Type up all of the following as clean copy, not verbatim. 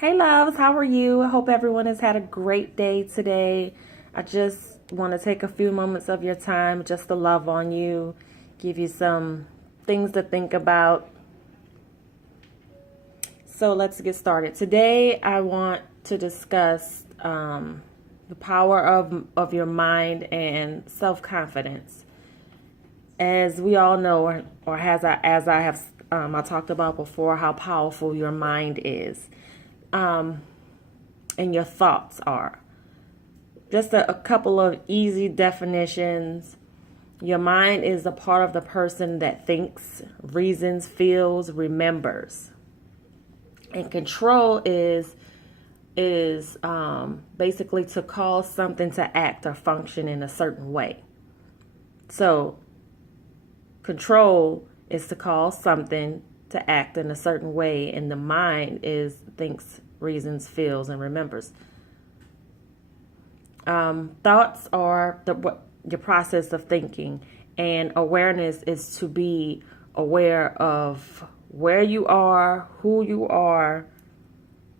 Hey loves, how are you? I hope everyone has had a great day today. I just want to take a few moments of your time just to love on you, give you some things to think about. So let's get started. Today I want to discuss the power of your mind and self-confidence. As we all know, or as I have I talked about before, how powerful your mind is. And your thoughts are. Just a couple of easy definitions. Your mind is a part of the person that thinks, reasons, feels, remembers. And control is basically to cause something to act or function in a certain way. So control is to cause something to act in a certain way, and the mind is thinks, reasons, feels, and remembers. Thoughts are your process of thinking, and awareness is to be aware of where you are, who you are,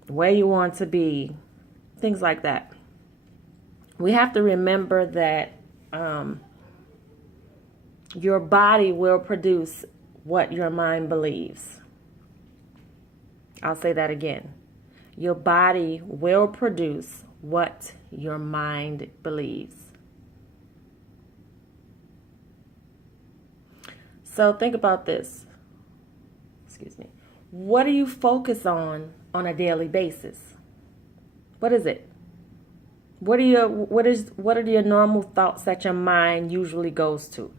where you want to be, things like that. We have to remember that your body will produce what your mind believes. I'll say that again. Your body will produce what your mind believes. So think about this. Excuse me. What do you focus on a daily basis? What is it? What are your normal thoughts that your mind usually goes to?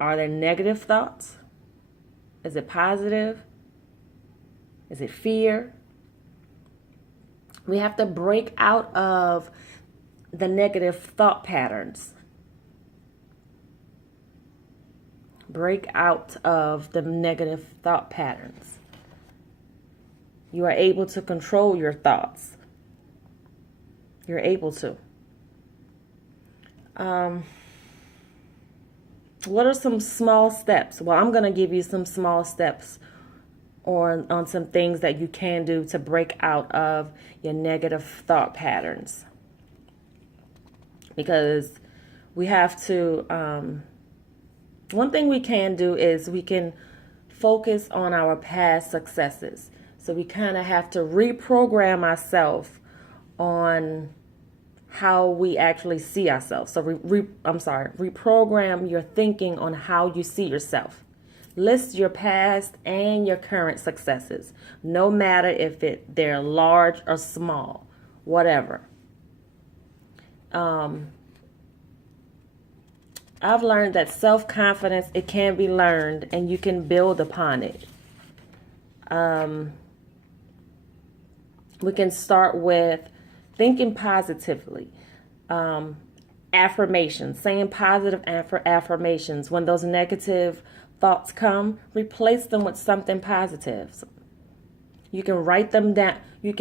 Are there negative thoughts? Is it positive? Is it fear? We have to break out of the negative thought patterns. Break out of the negative thought patterns. You are able to control your thoughts. You're able to. What are some small steps? Well, I'm going to give you some small steps on some things that you can do to break out of your negative thought patterns. Because we have to, one thing we can do is we can focus on our past successes. So we kind of have to reprogram ourselves on how we actually see ourselves. So reprogram your thinking on how you see yourself. List your past and your current successes, no matter if they're large or small, whatever. I've learned that self-confidence, it can be learned and you can build upon it. We can start with thinking positively. Affirmations, saying positive affirmations. When those negative thoughts come, replace them with something positive. You can write them down. You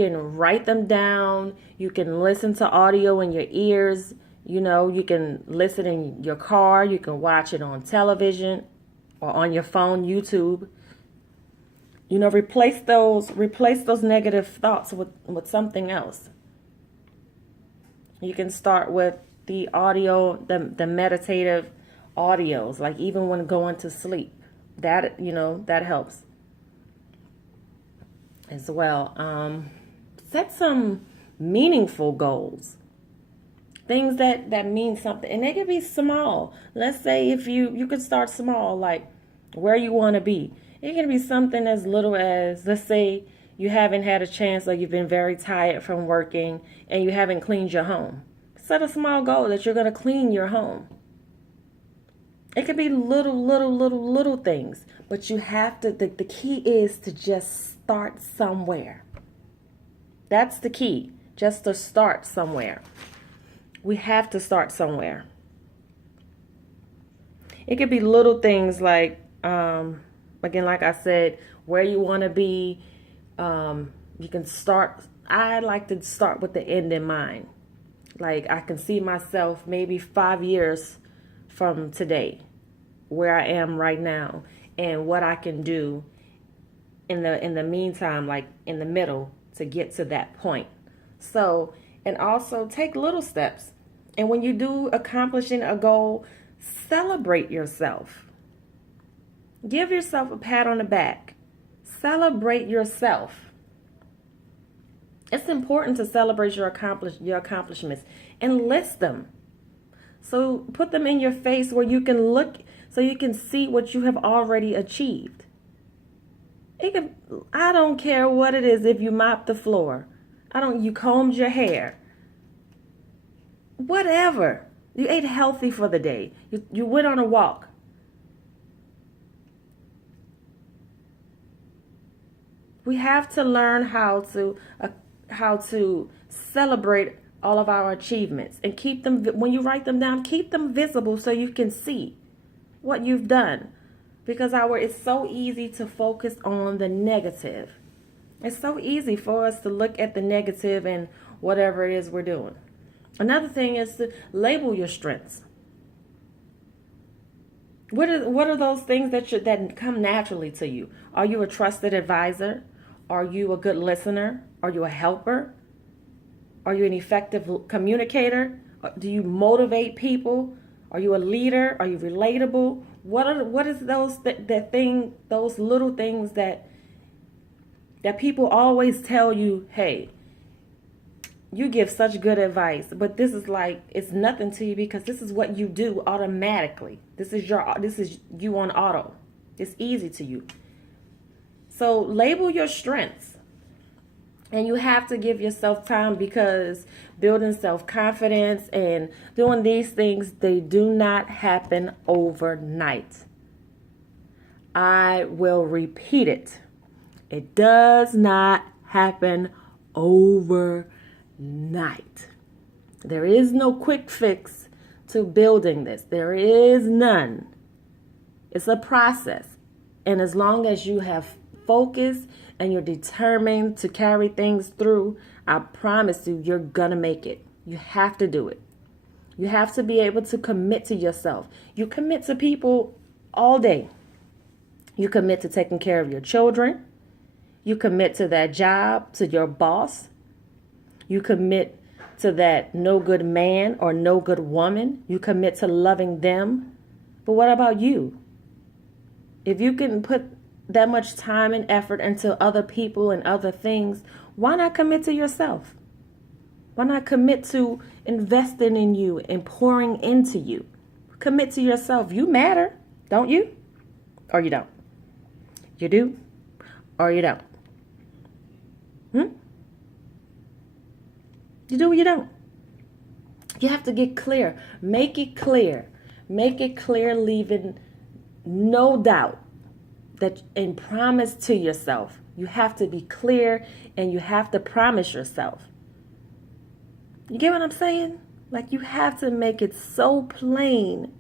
can listen to audio in your ears. You can listen in your car. You can watch it on television or on your phone, YouTube. Replace those negative thoughts with something else. You can start with the audio, the meditative audios, like even when going to sleep. That helps as well. Set some meaningful goals. Things that mean something. And they can be small. Let's say if you could start small, like where you want to be. It can be something as little as, let's say you haven't had a chance, or you've been very tired from working and you haven't cleaned your home. Set a small goal that you're going to clean your home. It could be little things, but you have to, the key is to just start somewhere. That's the key, just to start somewhere. We have to start somewhere. It could be little things like, again, like I said, where you want to be. You can start, I like to start with the end in mind. Like I can see myself maybe 5 years from today, where I am right now, and what I can do in the meantime, like in the middle, to get to that point. So, and also take little steps. And when you do accomplishing a goal, celebrate yourself. Give yourself a pat on the back. Celebrate yourself. It's important to celebrate your accomplishments and list them. So put them in your face where you can look, so you can see what you have already achieved. I don't care what it is. If you mopped the floor, you combed your hair, whatever. You ate healthy for the day. You went on a walk. We have to learn how to celebrate all of our achievements and keep them, when you write them down, keep them visible so you can see what you've done. Because it's so easy to focus on the negative. It's so easy for us to look at the negative and whatever it is we're doing. Another thing is to label your strengths. What are those things that come naturally to you? Are you a trusted advisor? Are you a good listener? Are you a helper? Are you an effective communicator? Do you motivate people? Are you a leader? Are you relatable? What is those those little things that people always tell you, hey, you give such good advice, but this is like, it's nothing to you because this is what you do automatically. This is you on auto. It's easy to you. So label your strengths. And you have to give yourself time, because building self-confidence and doing these things, they do not happen overnight. I will repeat it. It does not happen overnight. There is no quick fix to building this. There is none. It's a process. And as long as you have focus and you're determined to carry things through, I promise you're gonna make it. You have to do it. You have to be able to commit to yourself. You commit to people all day. You commit to taking care of your children. You commit to that job, to your boss. You commit to that no good man or no good woman. You commit to loving them. But what about you? If you can put that much time and effort into other people and other things, why not commit to yourself? Why not commit to investing in you and pouring into you? Commit to yourself. You matter, don't you? Or you don't? You do or you don't? You do or you don't? You have to get clear. Make it clear. Make it clear, leaving no doubt. And promise to yourself. You have to be clear and you have to promise yourself. You get what I'm saying? Like, you have to make it so plain.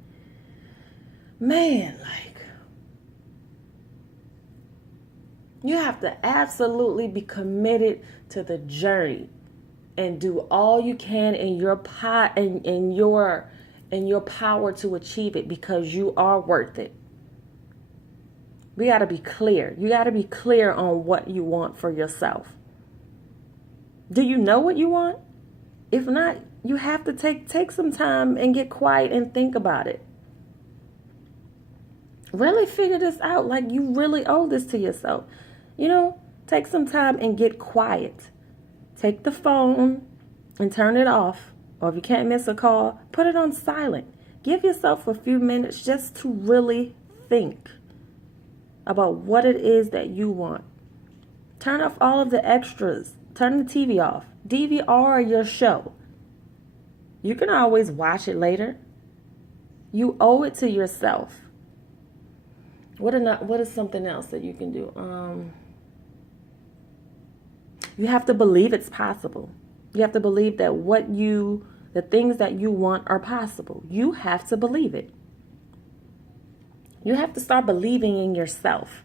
Man, like, you have to absolutely be committed to the journey and do all you can in your power to achieve it, because you are worth it. We got to be clear. You got to be clear on what you want for yourself. Do you know what you want? If not, you have to take some time and get quiet and think about it. Really figure this out. Like, you really owe this to yourself. Take some time and get quiet. Take the phone and turn it off. Or if you can't miss a call, put it on silent. Give yourself a few minutes just to really think about what it is that you want. Turn off all of the extras. Turn the TV off. DVR your show. You can always watch it later. You owe it to yourself. What is something else that you can do? You have to believe it's possible. You have to believe that the things that you want are possible. You have to believe it. You have to start believing in yourself.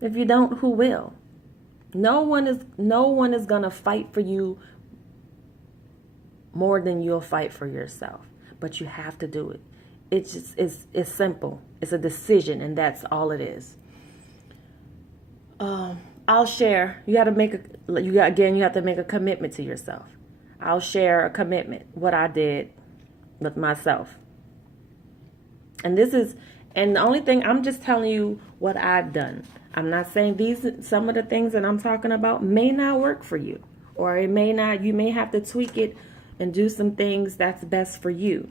If you don't, who will? No one is gonna fight for you more than you'll fight for yourself. But you have to do it. It's simple. It's a decision, and that's all it is. I'll share. You have to make you have to make a commitment to yourself. I'll share a commitment, what I did with myself. And the only thing, I'm just telling you what I've done. I'm not saying some of the things that I'm talking about may not work for you, or you may have to tweak it and do some things that's best for you.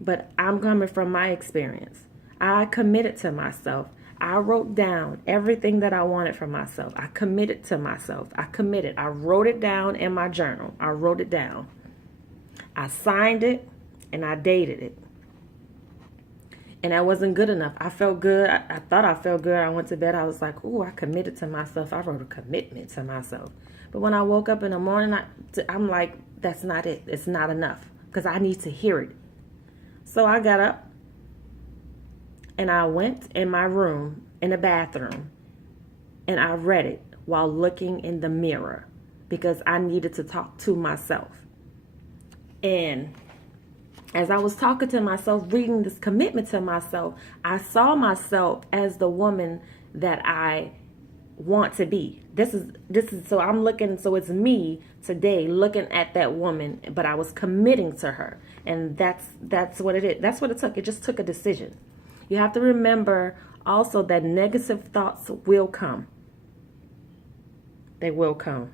But I'm coming from my experience. I committed to myself. I wrote down everything that I wanted for myself. I committed to myself. I wrote it down in my journal. I wrote it down. I signed it and I dated it. And that wasn't good enough. I felt good. I thought I felt good. I went to bed. I was like, oh, I committed to myself. I wrote a commitment to myself. But when I woke up in the morning, I'm like, that's not it. It's not enough, because I need to hear it. So I got up and I went in my room, in the bathroom, and I read it while looking in the mirror, because I needed to talk to myself. And as I was talking to myself, reading this commitment to myself, I saw myself as the woman that I want to be. This is so I'm looking, so it's me today looking at that woman, but I was committing to her. And that's what it is. That's what it took. It just took a decision. You have to remember also that negative thoughts will come. They will come.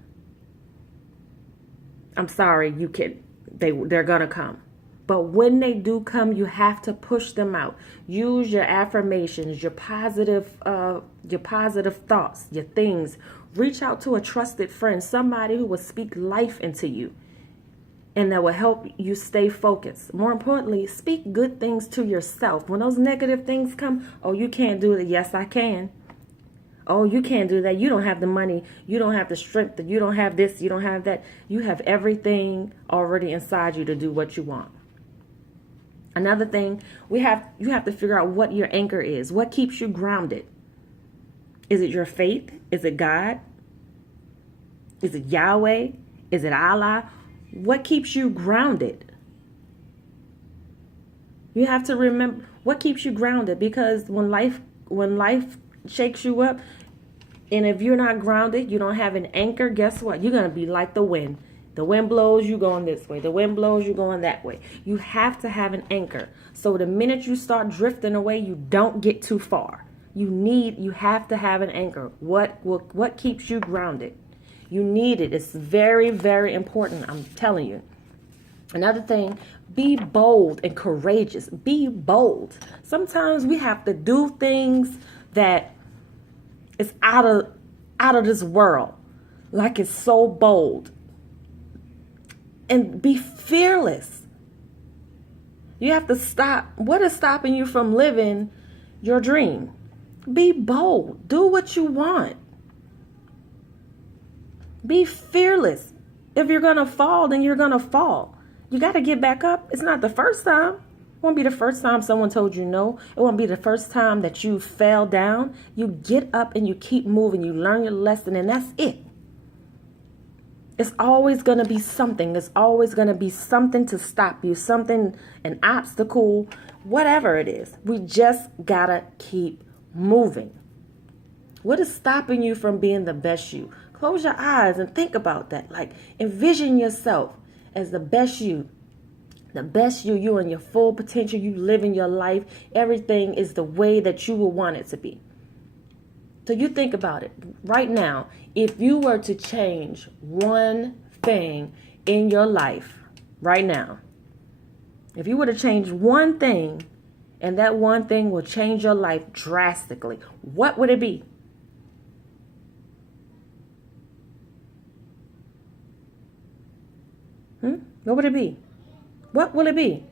I'm sorry, they're gonna come. But when they do come, you have to push them out. Use your affirmations, your positive thoughts, your things. Reach out to a trusted friend, somebody who will speak life into you and that will help you stay focused. More importantly, speak good things to yourself. When those negative things come, oh, you can't do it. Yes, I can. Oh, you can't do that. You don't have the money. You don't have the strength. You don't have this. You don't have that. You have everything already inside you to do what you want. Another thing, you have to figure out what your anchor is. What keeps you grounded? Is it your faith? Is it God? Is it Yahweh? Is it Allah? What keeps you grounded? You have to remember what keeps you grounded, because when life shakes you up, and if you're not grounded, you don't have an anchor, guess what? You're going to be like the wind. The wind blows, you going this way. The wind blows, you going that way. You have to have an anchor. So the minute you start drifting away, you don't get too far. You have to have an anchor. What keeps you grounded? You need it. It's very, very important. I'm telling you. Another thing, be bold and courageous. Be bold. Sometimes we have to do things that is out of this world. Like it's so bold. And be fearless. You have to stop. What is stopping you from living your dream? Be bold. Do what you want. Be fearless. If you're going to fall, then you're going to fall. You got to get back up. It's not the first time. It won't be the first time someone told you no. It won't be the first time that you fell down. You get up and you keep moving. You learn your lesson, and that's it. It's always going to be something. There's always going to be something to stop you, something, an obstacle, whatever it is. We just got to keep moving. What is stopping you from being the best you? Close your eyes and think about that. Like, envision yourself as the best you. The best you and your full potential. You live in your life. Everything is the way that you will want it to be. So you think about it right now. If you were to change one thing in your life right now, if you were to change one thing, and that one thing will change your life drastically, what would it be? What would it be? What will it be?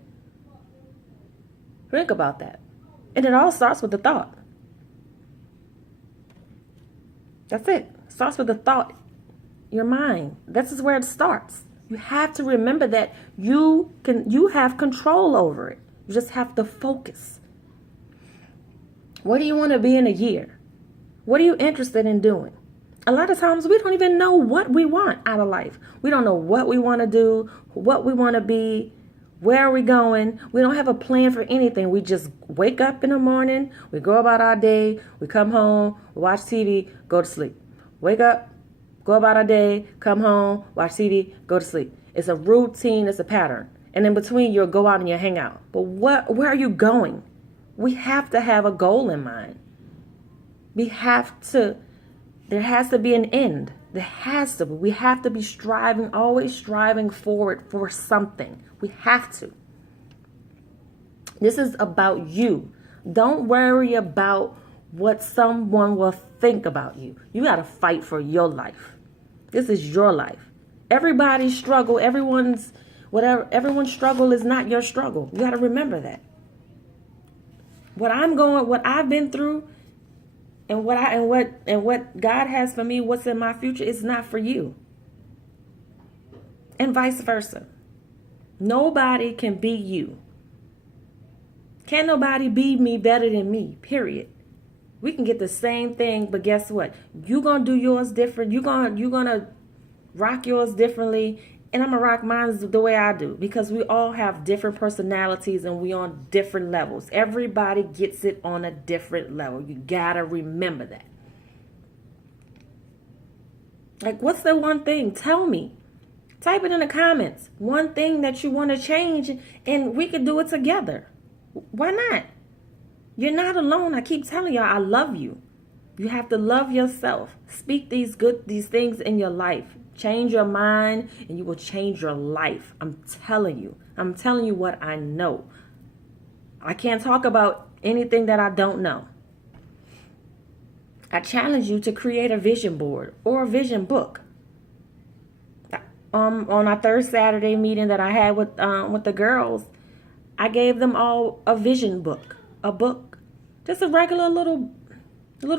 Think about that. And it all starts with the thought. That's it. It starts with the thought, your mind. This is where it starts. You have to remember that you have control over it. You just have to focus. What do you want to be in a year? What are you interested in doing? A lot of times we don't even know what we want out of life. We don't know what we want to do, what we want to be, where are we going. We don't have a plan for anything. We just wake up in the morning, we go about our day, we come home, we watch TV, go to sleep. Wake up, go about our day, come home, watch TV, go to sleep. It's a routine, it's a pattern. And in between, you'll go out and you'll hang out. But where are you going? We have to have a goal in mind. There has to be an end. There has to be. We have to be striving, always striving forward for something. We have to. This is about you. Don't worry about what someone will think about you. You got to fight for your life. This is your life. Everybody's struggle, everyone's struggle is not your struggle. You got to remember that. What I've been through, and what God has for me, what's in my future, is not for you. And vice versa. Nobody can be you. Can't nobody be me better than me, period. We can get the same thing, but guess what? You're going to do yours different. You're going to rock yours differently, and I'm going to rock mine the way I do, because we all have different personalities and we on different levels. Everybody gets it on a different level. You got to remember that. Like, what's the one thing? Tell me. Type it in the comments. One thing that you want to change, and we can do it together. Why not? You're not alone. I keep telling y'all, I love you. You have to love yourself. Speak these things in your life. Change your mind and you will change your life. I'm telling you. I'm telling you what I know. I can't talk about anything that I don't know. I challenge you to create a vision board or a vision book. On our third Saturday meeting that I had with the girls, I gave them all a vision book, a book, just a regular little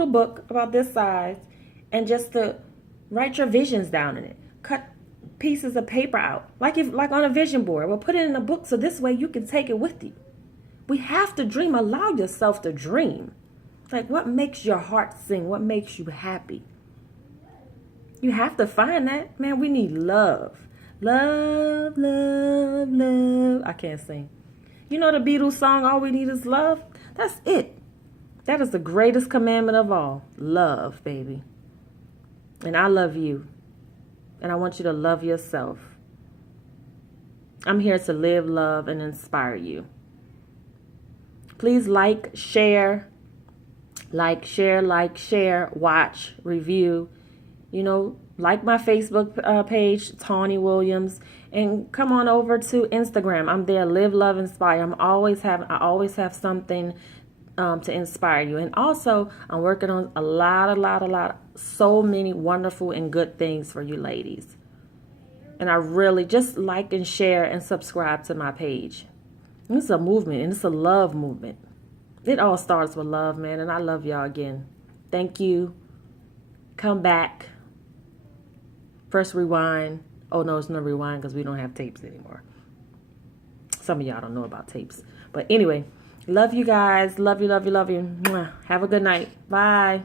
book about this size, and just to write your visions down in it. Cut pieces of paper out, like on a vision board. We'll put it in a book so this way you can take it with you. We have to dream. Allow yourself to dream. Like, what makes your heart sing? What makes you happy? You have to find that. Man, we need love. Love, love, love. I can't sing. You know the Beatles song, All We Need Is Love? That's it. That is the greatest commandment of all. Love, baby. And I love you. And I want you to love yourself. I'm here to live, love, and inspire you. Please share, watch, review. Like my Facebook page, Tawny Williams, and come on over to Instagram. I'm there, Live.Love.Inspire. I always have something to inspire you. And also, I'm working on a lot, so many wonderful and good things for you ladies. And I really just like and share and subscribe to my page. It's a movement, and it's a love movement. It all starts with love, man, and I love y'all again. Thank you. Come back. First rewind. Oh, no, it's no rewind because we don't have tapes anymore. Some of y'all don't know about tapes. But anyway, love you guys. Love you, love you, love you. Mwah. Have a good night. Bye.